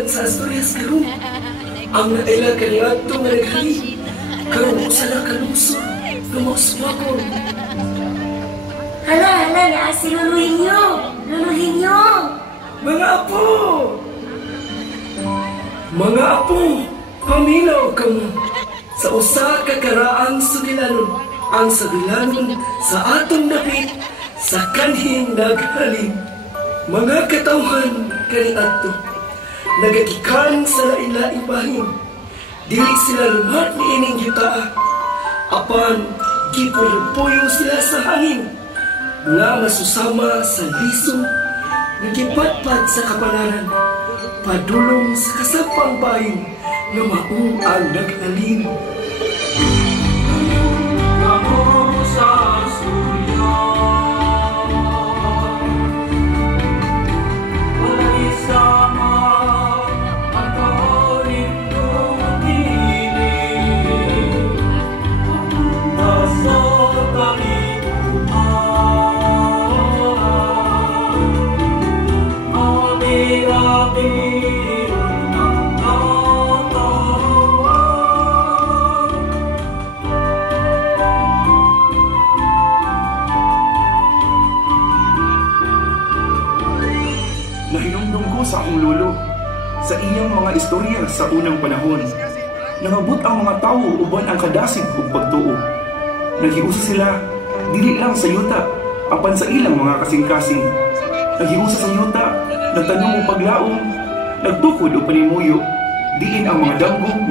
nagpad sa Asturias karon. Ang naila kaniadto nga naghalin. Karon usa na kalusot, lumakswakon. Hala, na si luluhin nyo. Luluhin nyo. Mga apo! Mga apo, paminaw ka mo. Sa usa ka karaang sugilanon, ang sugilanon sa atong dapit, sa kanhing naghalin. Mga katawhan kaniadto, nagagikan sa lain-laing bahin. Dili sila lumat ni ining yutaa. Apan, gipuyo-puyo sila sa hangin. Nga masusama sa lisong, nagipatpad sa kapalaran. Padulong sa kasapang bahin, na maong ang naghalin. Nahinumdum ko sa akong lolo, sa iyang mga istorya sa unang panahon. Nangabot ang mga tao uban ang kadasig ug pagtuo. Naghiusa sila, dili lang sa yuta, apan sa ilang mga kasing-kasing. Naghiusa sa yuta, nagtanong og paglaom, nagtukod o panimuyo, diin ang mga damgong